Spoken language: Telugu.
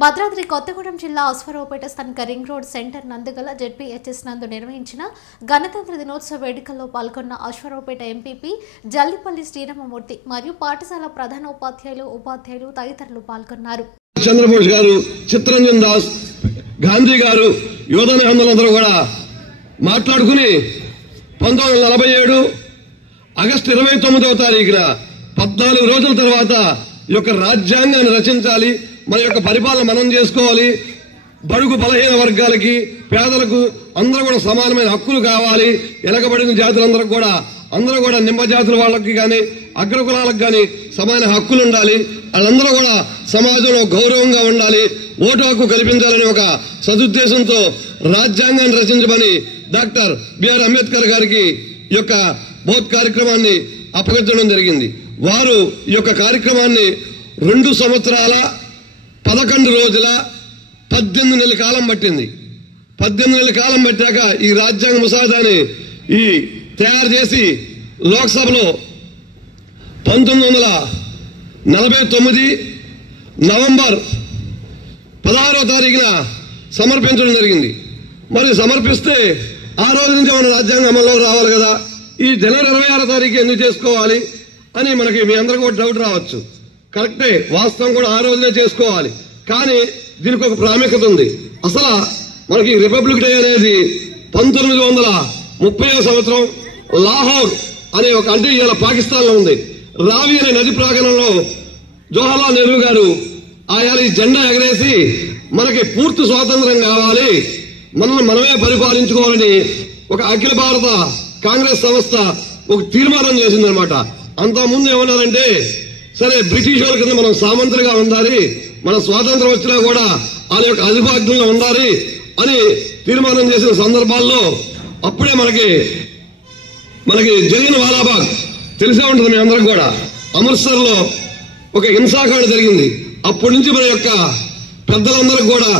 భద్రాద్రి కొత్తగూడెం జిల్లా అశ్వారావుపేట స్థానిక రింగ్ రోడ్ సెంటర్ నందుగల జెడ్పీహెచ్ఎస్ నందు నిర్వహించిన గణతంత్ర దినోత్సవ వేడుకల్లో పాల్గొన్న అశ్వారావుపేట ఎంపీపీ జల్లిపల్లి శ్రీరామమూర్తి మరియు పాఠశాల ప్రధాన ఉపాధ్యాయులు తదితరులు పాల్గొన్నారు. చంద్రబోస్ గారు, చిత్తరంజన్ దాస్, గాంధీ గారు, యోధ నేతలందరూ కూడా మాట్లాడుకుని 1947 ఆగస్టు 29వ తారీఖున 14 రోజుల తర్వాత ఈ యొక్క రాజ్యాంగాన్ని రచించాలి, మన యొక్క పరిపాలన మనం చేసుకోవాలి, బడుగు బలహీన వర్గాలకి పేదలకు అందరూ కూడా సమానమైన హక్కులు కావాలి, వెనకబడిన జాతులందరికీ కూడా అందరూ కూడా నిమ్మ జాతుల వాళ్ళకి కానీ అగ్రకులాలకు కానీ సమాన హక్కులు ఉండాలి, వాళ్ళందరూ కూడా సమాజంలో గౌరవంగా ఉండాలి, ఓటు హక్కు కల్పించాలని ఒక సదుద్దేశంతో రాజ్యాంగాన్ని రచించమని డాక్టర్ బిఆర్ అంబేద్కర్ గారికి ఈ యొక్క బోధ్ కార్యక్రమాన్ని అప్పగించడం జరిగింది. వారు ఈ యొక్క కార్యక్రమాన్ని 2 సంవత్సరాల 11 రోజుల 18 నెలల కాలం పట్టింది. 18 నెలల కాలం పట్టాక ఈ రాజ్యాంగ ముసాదాని తయారు చేసి లోక్సభలో 1949 నవంబర్ 16వ తారీఖున సమర్పించడం జరిగింది. మరి సమర్పిస్తే ఆ రోజు నుంచి మన రాజ్యాంగం అమల్లో రావాలి కదా, ఈ జనవరి 26వ తారీఖు ఎందుకు చేసుకోవాలి అని మనకి మీ అందరికీ కూడా డౌట్ రావచ్చు. కరెక్టే, వాస్తవం కూడా ఆ రోజునే చేసుకోవాలి. కానీ దీనికి ఒక ప్రాముఖ్యత ఉంది. అసలు మనకి రిపబ్లిక్ డే అనేది 1930వ సంవత్సరం లాహోర్ అనే ఒక అంటే ఇవాళ పాకిస్తాన్ లో ఉంది. రావి అనే నది ప్రాంగణంలో జవహర్లాల్ నెహ్రూ గారు ఆయా ఈ జెండా ఎగరేసి మనకి పూర్తి స్వాతంత్రం కావాలి, మనల్ని మనమే పరిపాలించుకోవాలని ఒక అఖిల భారత కాంగ్రెస్ సంస్థ ఒక తీర్మానం చేసిందనమాట. అంతకుముందు ఏమన్నారంటే, సరే బ్రిటిష్ వాళ్ళ కింద మనం సామంతులుగా ఉండాలి, మన స్వాతంత్రం వచ్చినా కూడా వాళ్ళ యొక్క అధిపత్యంలో ఉండాలి అని తీర్మానం చేసిన సందర్భాల్లో అప్పుడే మనకి జలియన్ వాలాబాగ్ తెలిసే ఉంటుంది మీ అందరికి కూడా. అమృత్సర్ లో ఒక హింసాకాండ జరిగింది. అప్పటి నుంచి మన యొక్క పెద్దలందరూ కూడా